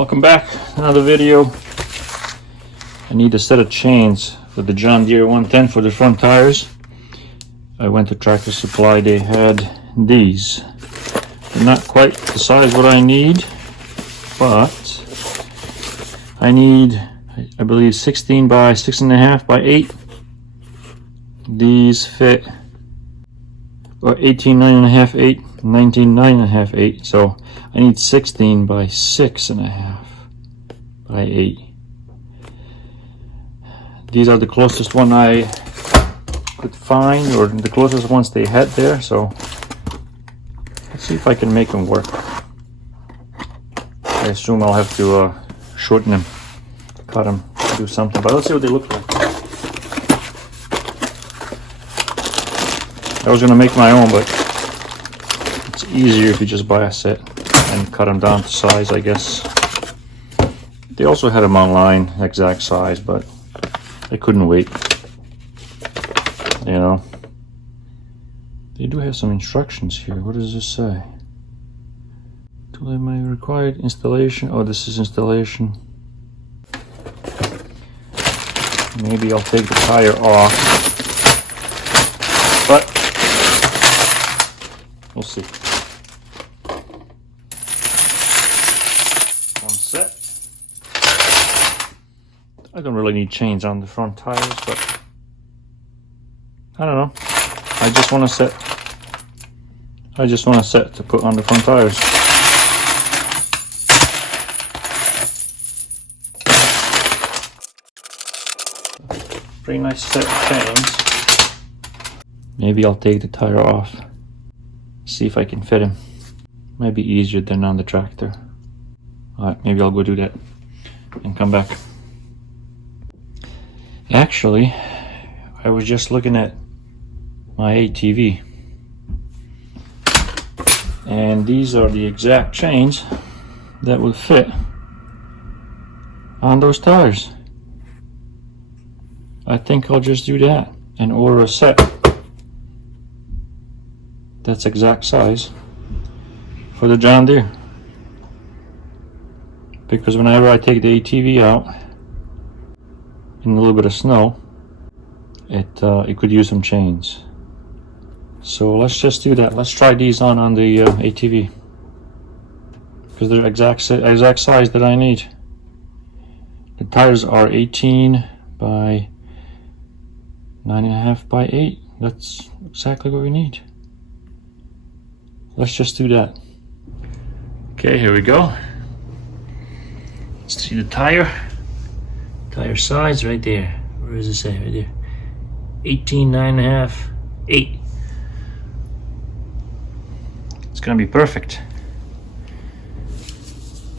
Welcome back. Another video. I need a set of chains for the John Deere 110 for the front tires. I went to Tractor Supply. They had these. They're not quite the size what I need, but I need, I believe, 16 by 6.5 by 8. These fit, or 18, 9.5, 8, 19, 9.5, 8. So I need 16 by 6.5 by 8. These are the closest one I could find, or the closest ones they had there. So let's see if I can make them work. I assume I'll have to shorten them, cut them, do something. But let's see what they look like. I was gonna make my own, but it's easier if you just buy a set and cut them down to size, I guess. They also had them online, exact size, but I couldn't wait. You know. They do have some instructions here. What does this say? To my required installation. Oh, this is installation. Maybe I'll take the tire off, but we'll see. One set. I don't really need chains on the front tires, but I don't know. I just want a set. I just want a set to put on the front tires. Pretty nice set of chains. Maybe I'll take the tire off. See if I can fit him. Might be easier than on the tractor. Alright, maybe I'll go do that and come back. Actually, I was just looking at my ATV, and these are the exact chains that will fit on those tires. I think I'll just do that and order a set that's exact size for the John Deere, because whenever I take the ATV out in a little bit of snow, it could use some chains. So let's just do that. Let's try these on the ATV, because they're exact size that I need. The tires are 18 by 9.5 by 8. That's exactly what we need. Let's just do that. Okay, here we go. Let's see the tire size right there. Where does it say? Right there. 18, 9.5, 8. It's gonna be perfect.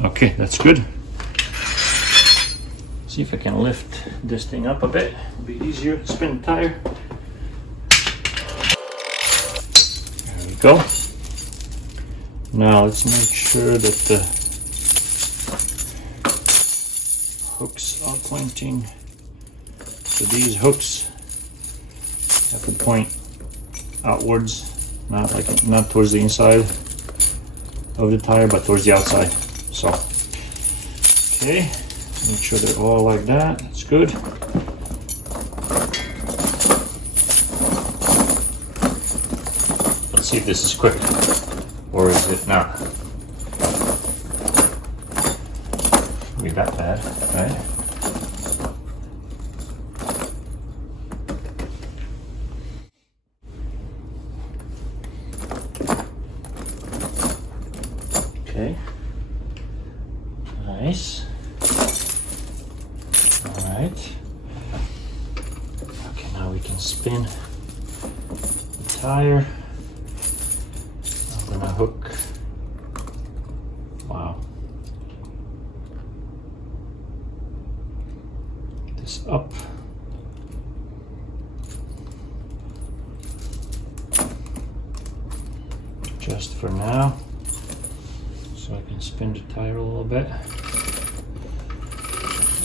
Okay, that's good. See if I can lift this thing up a bit. It'll be easier to spin the tire. There we go. Now let's make sure that the hooks are pointing. So these hooks have to point outwards, not towards the inside of the tire, but towards the outside. So, okay, make sure they're all like that. That's good. Let's see if this is quick, or is it not? Be that bad, right? Okay. Nice. All right. Okay, now we can spin the tire. I'm gonna hook. Wow. This up. Just for now. So I can spin the tire a little bit.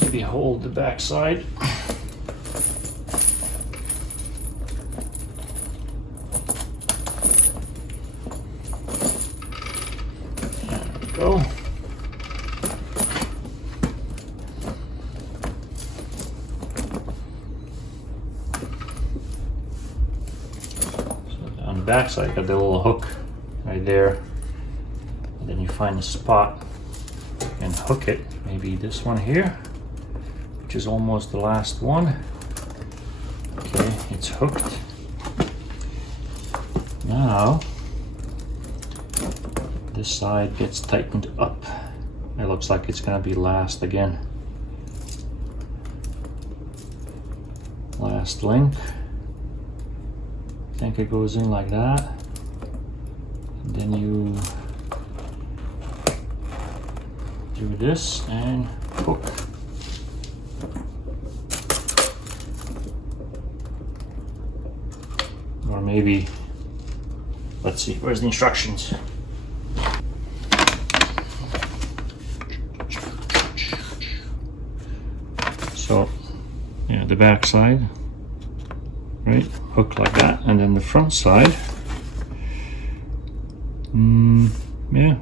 Maybe hold the back side. There we go. back side, got the little hook right there. And then you find a spot and hook it. Maybe this one here, which is almost the last one. Okay, it's hooked. Now, this side gets tightened up. It looks like it's gonna be last again. Last link. I think it goes in like that. And then you do this and hook. Or maybe, let's see, where's the instructions? So, yeah, the back side, right, hook like that, and then the front side, yeah.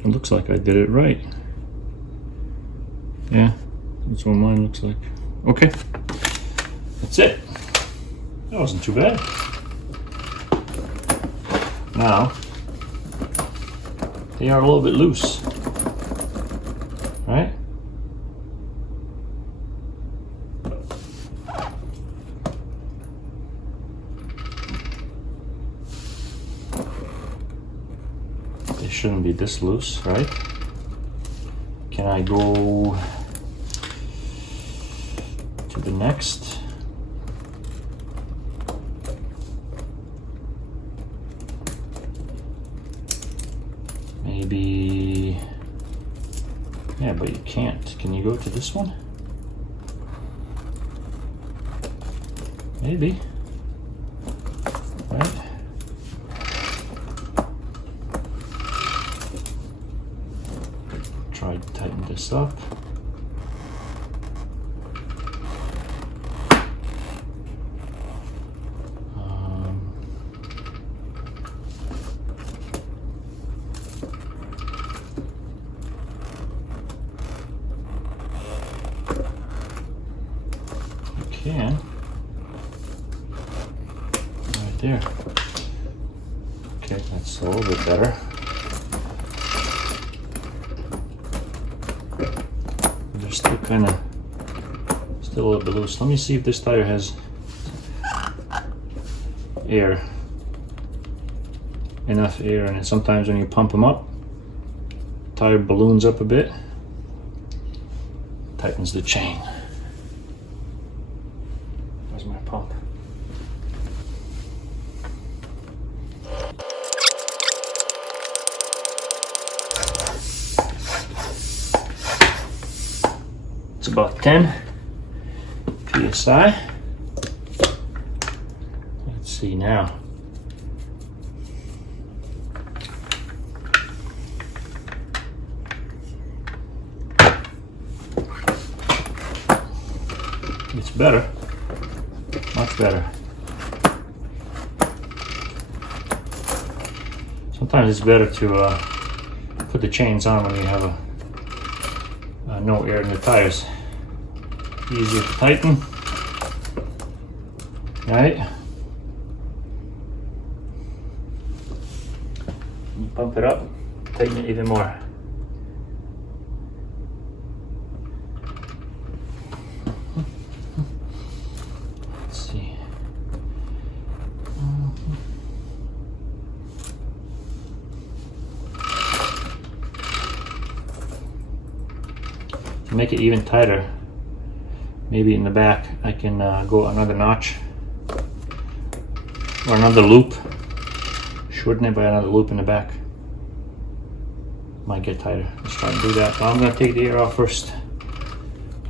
It looks like I did it right. Yeah, that's what mine looks like. Okay, that's it. That wasn't too bad. Now, they are a little bit loose, right? They shouldn't be this loose, right? Can I go to the next? Maybe, yeah, but you can't. Can you go to this one? Maybe, right? Try to tighten this up. Can right there. Okay, that's a little bit better. They're still still a little bit loose. Let me see if this tire has air, enough air in it. Sometimes when you pump them up, the tire balloons up a bit, tightens the chain. My pump. It's about 10 psi. Let's see now. It's better. Much better. Sometimes it's better to put the chains on when you have no air in the tires. Easier to tighten, right? You pump it up, tighten it even more. To make it even tighter, maybe in the back I can go another notch or another loop, shorten it by another loop in the back. Might get tighter. Let's try and do that. But I'm going to take the air off first.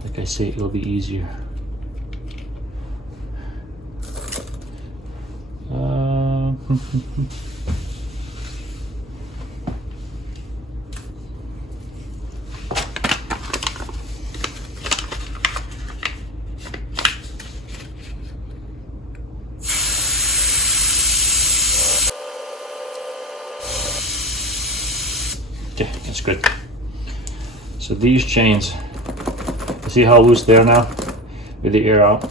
Like I say, it'll be easier. Okay, that's good. So these chains, see how loose they are now? with the air out.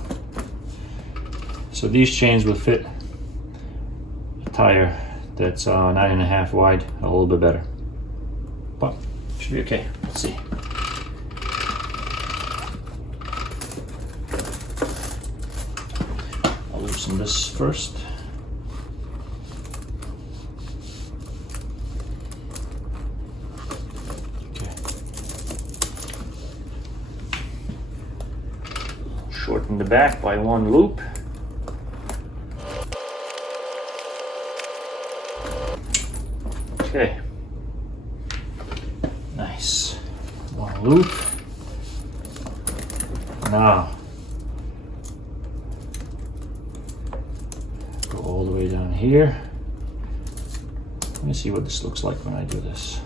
So these chains will fit a tire that's 9.5 wide a little bit better, but should be okay. Let's see. I'll loosen this first. Okay. Shorten the back by 1 loop. Okay, nice. 1 loop. Now, go all the way down here. Let me see what this looks like when I do this.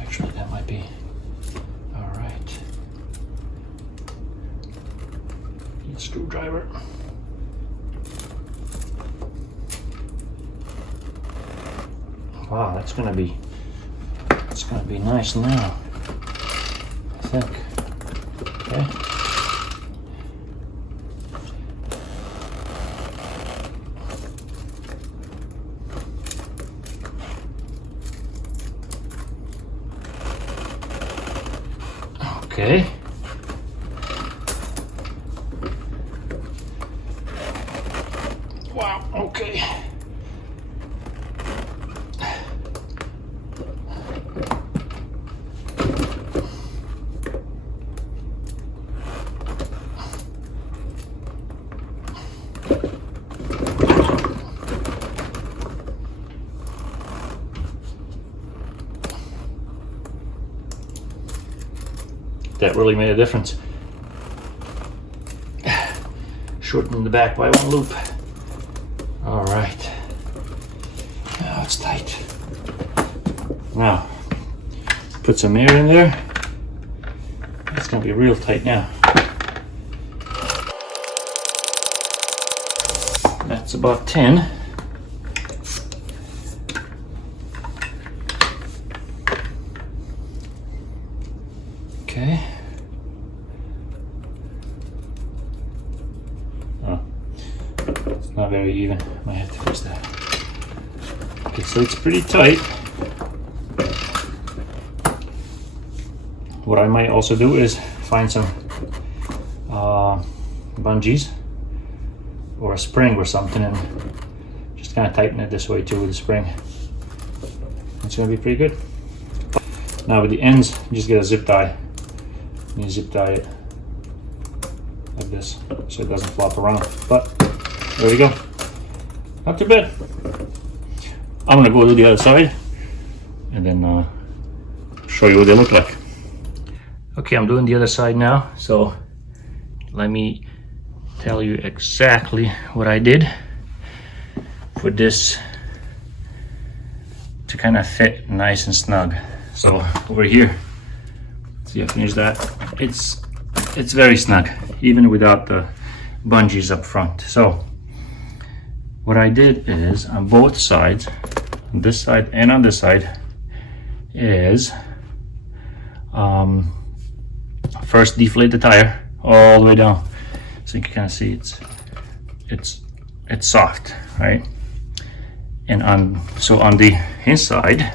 Actually, that might be all right. Screwdriver. Wow, it's gonna be nice now, I think. Okay. Okay. Wow, okay. That really made a difference. Shortening the back by 1 loop. All right. Now it's tight. Now, put some air in there. It's gonna be real tight now. That's about 10. Okay. Oh, it's not very even. Might have to fix that. Okay, so it's pretty tight. What I might also do is find some bungees or a spring or something and just kind of tighten it this way too with the spring. It's gonna be pretty good. Now with the ends, you just get a zip tie. You zip tie it like this so it doesn't flop around. But there we go. Not too bad. I'm gonna go to the other side and then show you what they look like. Okay, I'm doing the other side now, so let me tell you exactly what I did for this to kind of fit nice and snug. So over here, see, I finished that. It's very snug, even without the bungees up front. So what I did is on both sides, on this side and on this side, is first deflate the tire all the way down, so you can kind of see it's soft, right? And on the inside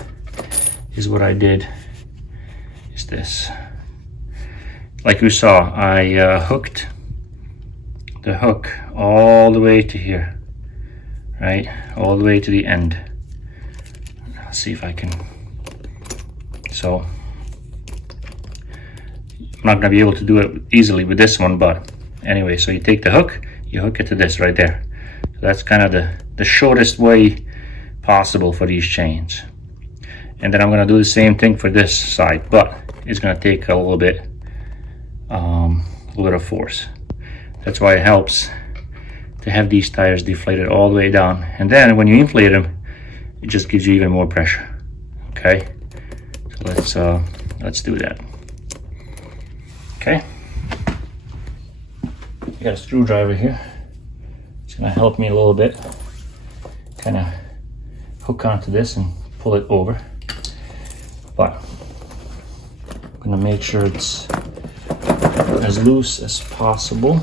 is what I did is this. Like you saw, I hooked the hook all the way to here, right? All the way to the end. Let's see if I can. So I'm not gonna be able to do it easily with this one, but anyway, so you take the hook, you hook it to this right there. So that's kind of the shortest way possible for these chains. And then I'm gonna do the same thing for this side, but it's gonna take a little bit of force. That's why it helps to have these tires deflated all the way down. And then when you inflate them, it just gives you even more pressure. Okay, so let's do that. Okay, I got a screwdriver here. It's gonna help me a little bit, kind of hook onto this and pull it over. But I'm gonna make sure it's as loose as possible.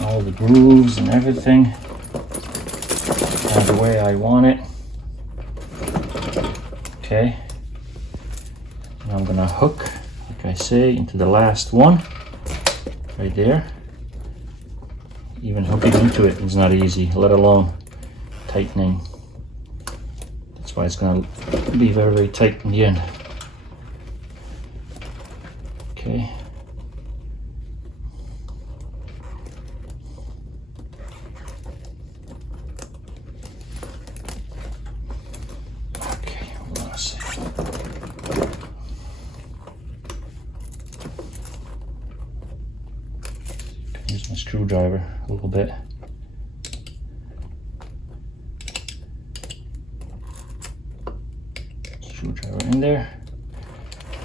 All the grooves and everything are the way I want it. Okay. And I'm gonna hook, like I say, into the last one right there. Even hooking into it is not easy, let alone tightening. That's why it's gonna be very, very tight in the end. Okay. Okay, hold on a second. Use my screwdriver a little bit. Screwdriver in there.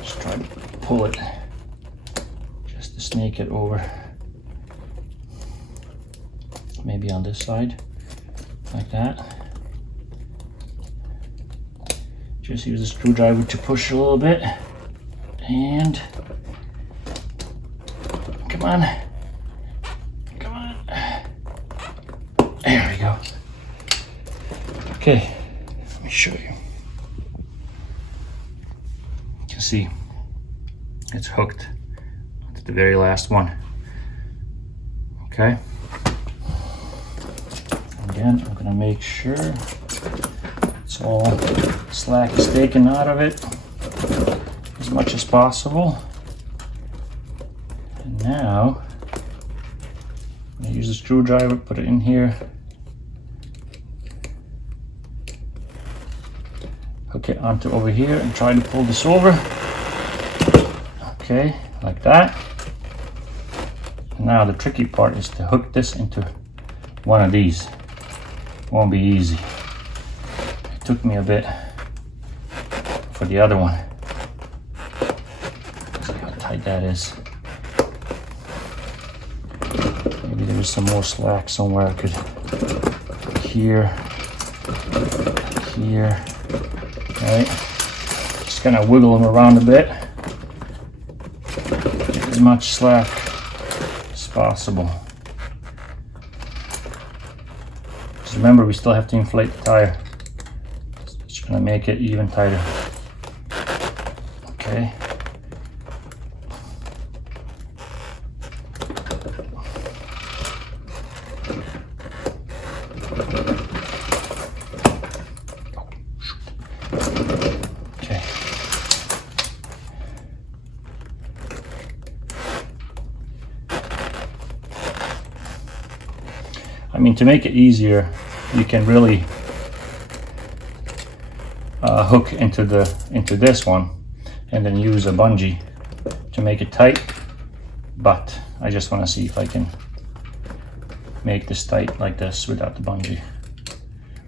Just try to pull it, just to snake it over. Maybe on this side, like that. Just use a screwdriver to push a little bit, and come on. There we go. Okay, let me show you. You can see it's hooked to the very last one. Okay. Again, I'm gonna make sure it's all slack is taken out of it as much as possible. And now I'm gonna use a screwdriver, put it in here. Hook it onto over here and try to pull this over. Okay, like that. And now the tricky part is to hook this into one of these. Won't be easy. It took me a bit for the other one. See how tight that is. Maybe there's some more slack somewhere I could, here, right? Just gonna wiggle them around a bit. Get as much slack as possible. Just remember, we still have to inflate the tire. It's gonna make it even tighter. Okay. I mean, to make it easier, you can really hook into this one and then use a bungee to make it tight. But I just want to see if I can make this tight like this without the bungee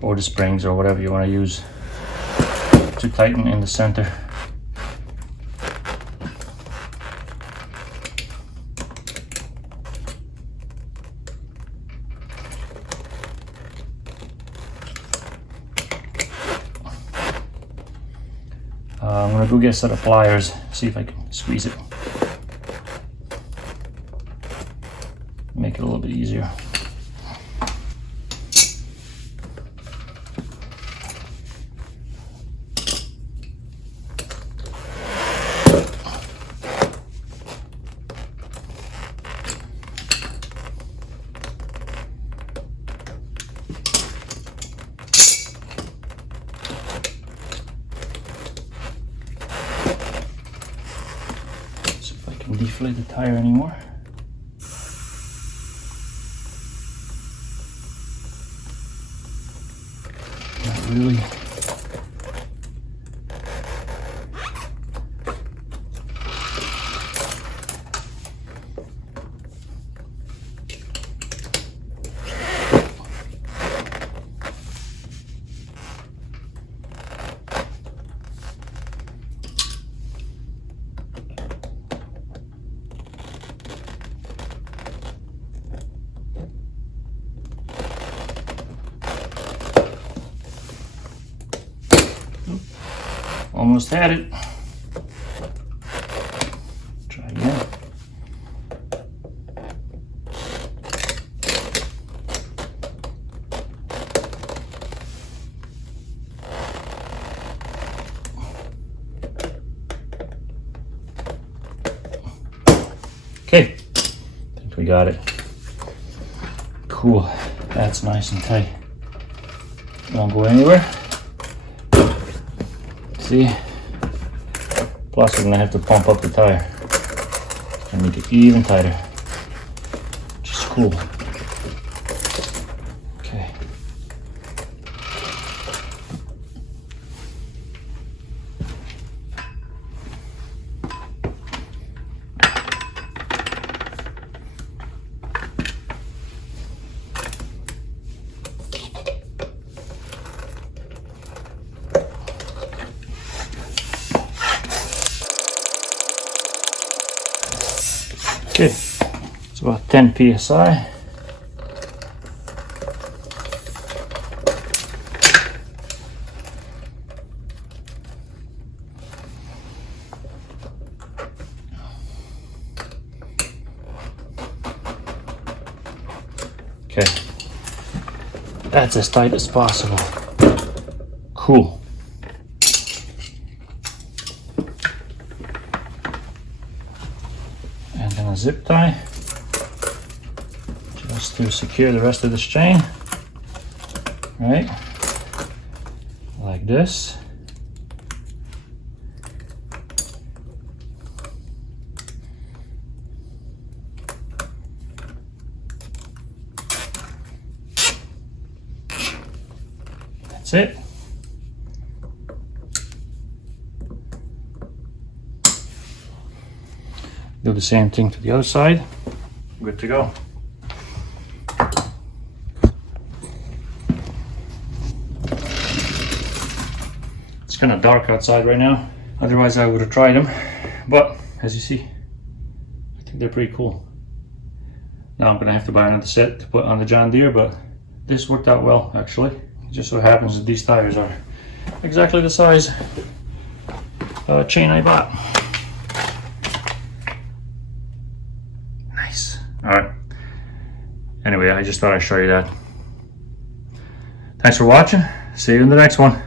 or the springs or whatever you want to use to tighten in the center. I'm gonna go get a set of pliers, see if I can squeeze it. Make it a little bit easier. Deflate the tire anymore. Not really. Almost had it. Try again. Okay, I think we got it. Cool, that's nice and tight. Won't go anywhere. See? Plus, we're gonna have to pump up the tire and make it even tighter, which is cool. Okay. Okay, it's about 10 psi. Okay, that's as tight as possible. Cool. And then a zip tie just to secure the rest of this chain, right? Like this. That's it. Do the same thing to the other side. Good to go. It's kind of dark outside right now. Otherwise I would have tried them. But as you see, I think they're pretty cool. Now I'm gonna have to buy another set to put on the John Deere, but this worked out well actually. It just so happens that these tires are exactly the size chain I bought. Nice. All right. Anyway, I just thought I'd show you that. Thanks for watching. See you in the next one.